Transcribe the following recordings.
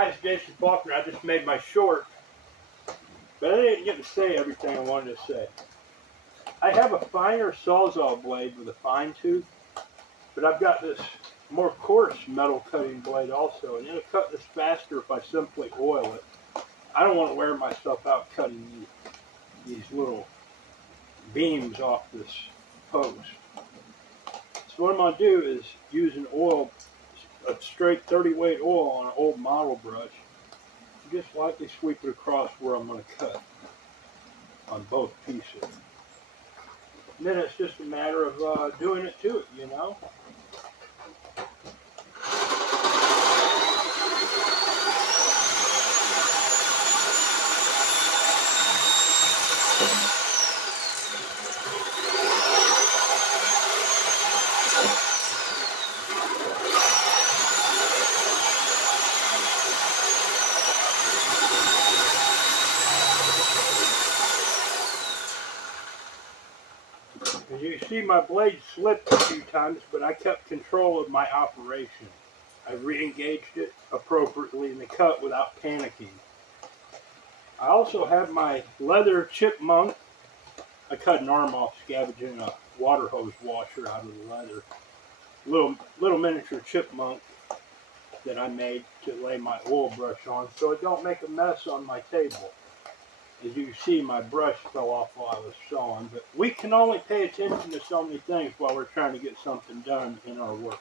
Hi, it's Jason Faulkner. I just made my short, but I didn't get to say everything I wanted to say. I have a finer sawzall blade with a fine tooth, but I've got this more coarse metal cutting blade also, and it'll cut this faster if I simply oil it. I don't want to wear myself out cutting these little beams off this post. So what I'm going to do is use a straight 30 weight oil on an old model brush. Just lightly sweep it across where I'm going to cut on both pieces. And then it's just a matter of doing it to it, you know. As you see, my blade slipped a few times, but I kept control of my operation. I re-engaged it appropriately in the cut without panicking. I also have my leather chipmunk. I cut an arm off scavenging a water hose washer out of the leather. Little miniature chipmunk that I made to lay my oil brush on so it don't make a mess on my table. As you see, my brush fell off while I was sawing, but we can only pay attention to so many things while we're trying to get something done in our work.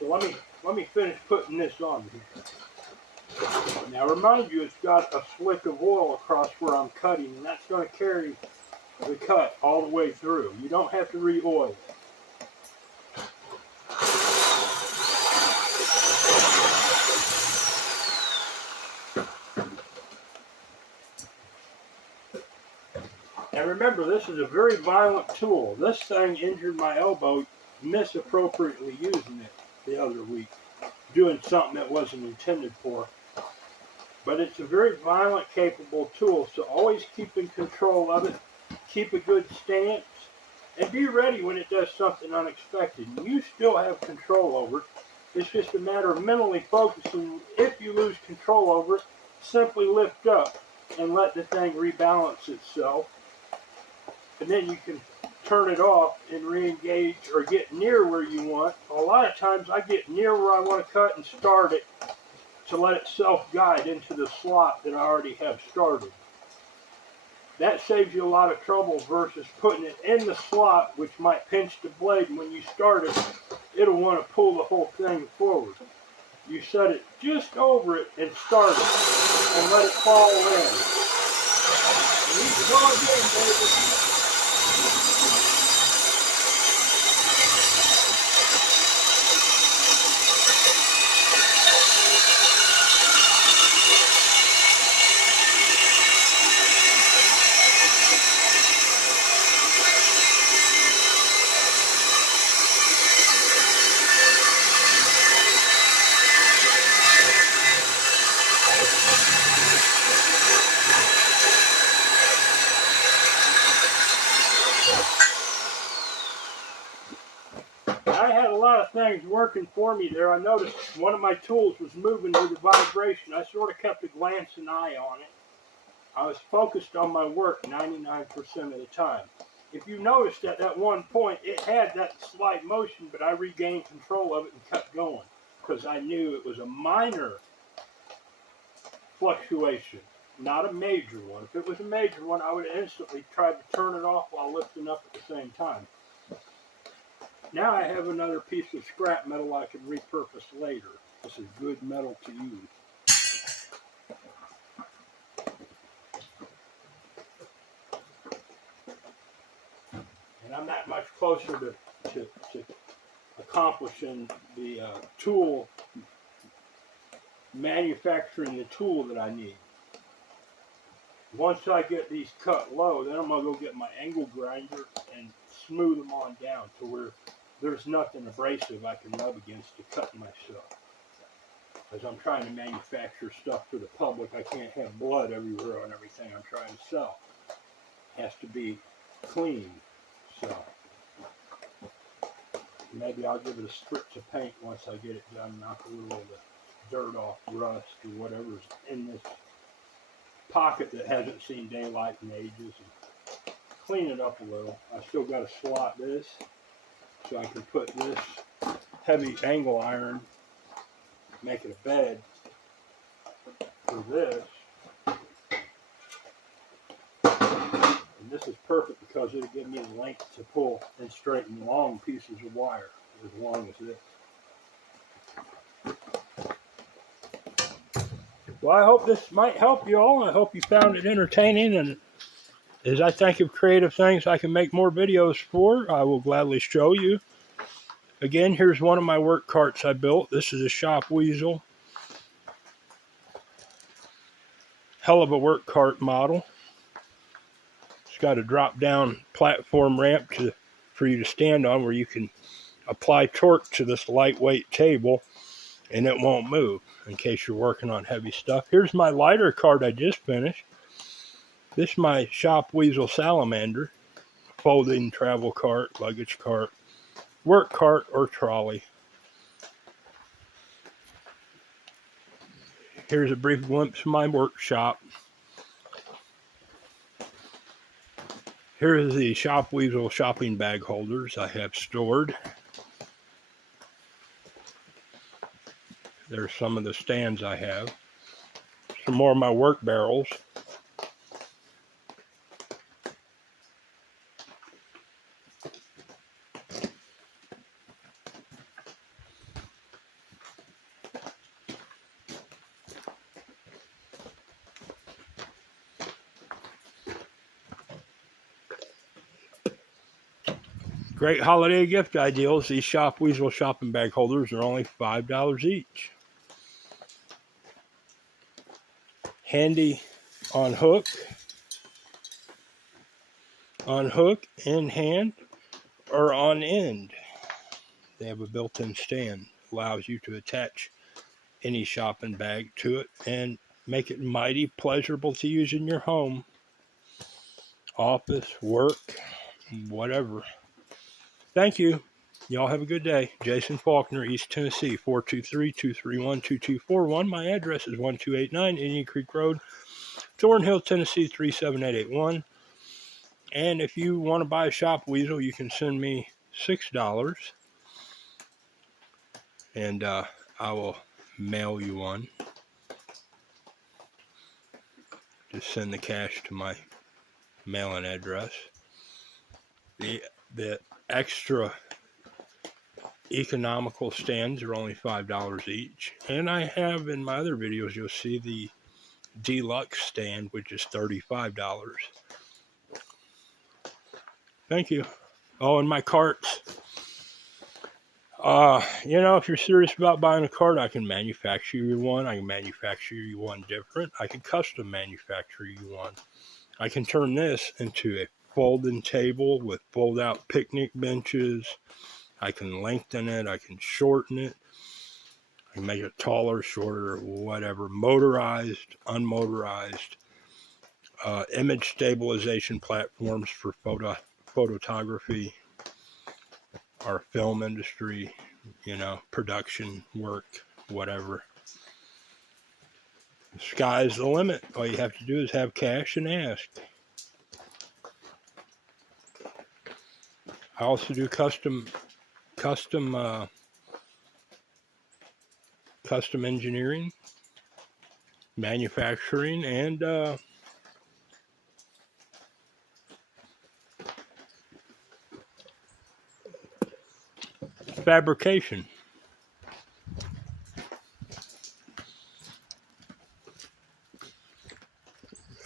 So let me finish putting this on here. Now remind you, it's got a slick of oil across where I'm cutting, and that's going to carry the cut all the way through. You don't have to re-oil it. And remember, this is a very violent tool. This thing injured my elbow misappropriately using it the other week, doing something that wasn't intended for. But it's a very violent, capable tool, so always keep in control of it, keep a good stance, and be ready when it does something unexpected. You still have control over it. It's just a matter of mentally focusing. If you lose control over it, simply lift up and let the thing rebalance itself. And then you can turn it off and re-engage or get near where you want. A lot of times I get near where I want to cut and start it to let it self-guide into the slot that I already have started. That saves you a lot of trouble versus putting it in the slot, which might pinch the blade. And when you start it, it'll want to pull the whole thing forward. You set it just over it and start it and let it fall in. And you can go again, baby. I had a lot of things working for me there. I noticed one of my tools was moving with the vibration. I sort of kept a glancing eye on it. I was focused on my work 99% of the time. If you noticed at that one point, it had that slight motion, but I regained control of it and kept going because I knew it was a minor fluctuation, not a major one. If it was a major one, I would have instantly tried to turn it off while lifting up at the same time. Now I have another piece of scrap metal I can repurpose later. This is good metal to use. And I'm that much closer to accomplishing the tool, manufacturing the tool that I need. Once I get these cut low, then I'm going to go get my angle grinder and smooth them on down to where there's nothing abrasive I can rub against to cut myself. As I'm trying to manufacture stuff for the public, I can't have blood everywhere on everything I'm trying to sell. It has to be clean. So maybe I'll give it a spritz of paint once I get it done, knock a little of the dirt off, rust, or whatever's in this pocket that hasn't seen daylight in ages. And clean it up a little. I still got to slot this so I can put this heavy angle iron, make it a bed for this. And this is perfect because it'll give me the length to pull and straighten long pieces of wire as long as this. Well, I hope this might help you all. I hope you found it entertaining, and as I think of creative things I can make more videos for, I will gladly show you. Again, here's one of my work carts I built. This is a shop weasel. Hell of a work cart model. It's got a drop-down platform ramp for you to stand on where you can apply torque to this lightweight table and it won't move in case you're working on heavy stuff. Here's my lighter cart I just finished. This is my shop weasel salamander. Folding travel cart, luggage cart, work cart, or trolley. Here's a brief glimpse of my workshop. Here's the shop weasel shopping bag holders I have stored. There's some of the stands I have. Some more of my work barrels. Great holiday gift ideals. These shop weasel shopping bag holders are only $5 each. Handy on hook, in hand, or on end. They have a built-in stand. Allows you to attach any shopping bag to it and make it mighty pleasurable to use in your home, office, work, whatever. Thank you. Y'all have a good day. Jason Faulkner, East Tennessee, 423-231-2241. My address is 1289 Indian Creek Road, Thornhill, Tennessee, 37881. And if you want to buy a shop weasel, you can send me $6, and I will mail you one. Just send the cash to my mailing address. The extra economical stands are only $5 each. And I have in my other videos, you'll see the deluxe stand, which is $35. Thank you. Oh, and my carts. If you're serious about buying a cart, I can manufacture you one. I can manufacture you one different. I can custom manufacture you one. I can turn this into a folding table with fold-out picnic benches. I can lengthen it. I can shorten it. I can make it taller, shorter, whatever. Motorized, unmotorized. Image stabilization platforms for photography, our film industry, production work, whatever. The sky's the limit. All you have to do is have cash and ask. I also do custom engineering, manufacturing, and fabrication.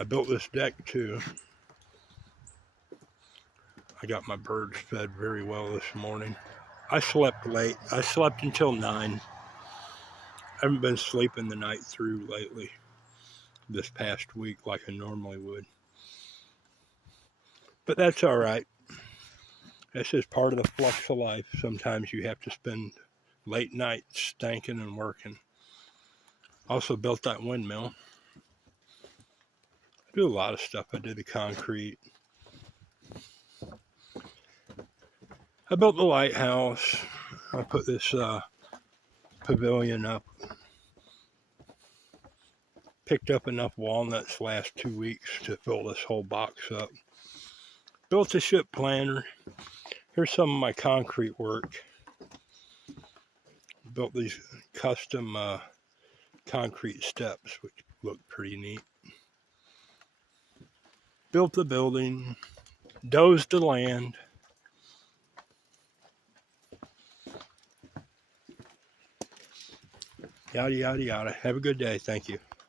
I built this deck too. I got my birds fed very well this morning. I slept late. I slept until 9. I haven't been sleeping the night through lately, this past week, like I normally would. But that's all right. This is part of the flux of life. Sometimes you have to spend late nights stanking and working. Also built that windmill. I do a lot of stuff. I did the concrete. I built the lighthouse. I put this pavilion up picked up enough walnuts last 2 weeks to fill this whole box up. Built a ship planter. Here's some of my concrete work. Built these custom concrete steps, which look pretty neat. Built the building. Dozed the land. Yada, yada, yada. Have a good day. Thank you.